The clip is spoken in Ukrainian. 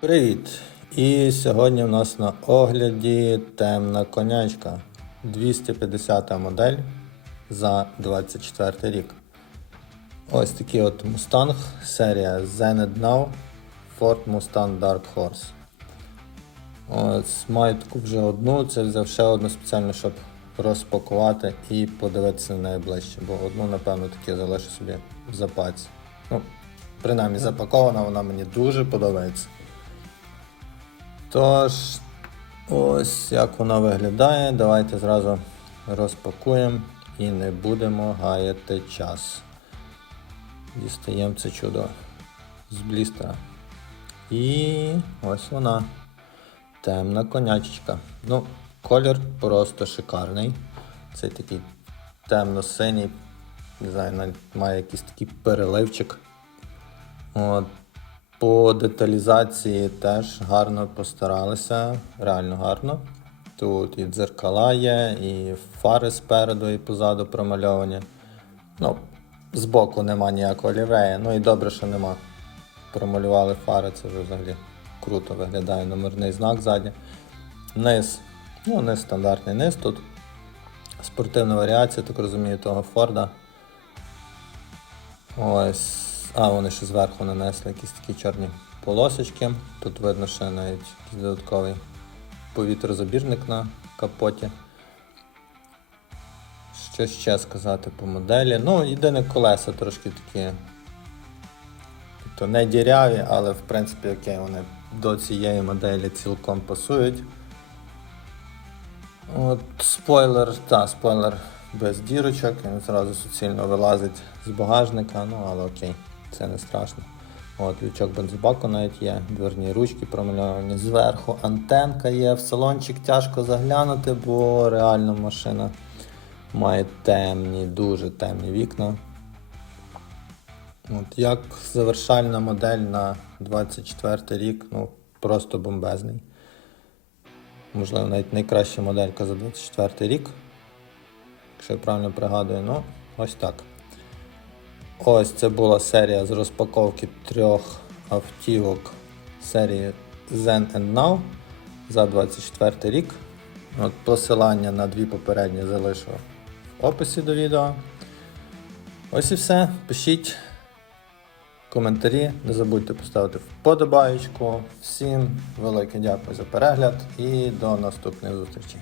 Привіт! І сьогодні в нас на огляді темна конячка 250 модель за 24 рік. Ось такий от Mustang, серія Zenit Now Ford Mustang Dark Horse. Ось маю таку вже одну, це взяв ще одну спеціально, щоб розпакувати і подивитися на неї ближче, бо одну, напевно, таки залишу собі в запаці. Ну, принаймні запакована, вона мені дуже подобається. Тож, ось як вона виглядає. Давайте зразу розпакуємо і не будемо гаяти час. Дістаємо це чудо з блістера. І ось вона. Темна конячечка. Ну, колір просто шикарний. Це такий темно-синій. Не знаю, навіть має якийсь такий переливчик. От. По деталізації теж гарно постаралися, реально гарно. Тут і дзеркала є, і фари спереду і позаду промальовані. Ну, збоку нема ніякого ліврея. Ну і добре, що нема. Промалювали фари, це вже взагалі круто виглядає номерний знак ззаді. Низ. Ну, низ стандартний низ тут. Спортивна варіація, так розумію, того Форда. Ось. А, вони ще зверху нанесли якісь такі чорні полосочки. Тут видно ще навіть додатковий повітрозабірник на капоті. Що ще сказати по моделі? Ну, єдине колеса трошки такі. Тобто не діряві, але в принципі окей, вони до цієї моделі цілком пасують. От спойлер, та, спойлер без дірочок, він зразу суцільно вилазить з багажника, ну але окей, це не страшно. От, лючок бензобаку навіть є, дверні ручки промальовані. Зверху антенка є, в салончик тяжко заглянути, бо реально машина має темні, дуже темні вікна. От, як завершальна модель на 24 рік, ну просто бомбезний. Можливо, навіть найкраща моделька за 24 рік. Якщо я правильно пригадую, ну, ось так. Ось це була серія з розпаковки трьох автівок серії Zen and Now за 24 рік. От Посилання на дві попередні залишу в описі до відео. Ось і все. Пишіть коментарі, не забудьте поставити вподобаєчку. Всім велике дякую за перегляд і до наступних зустрічей.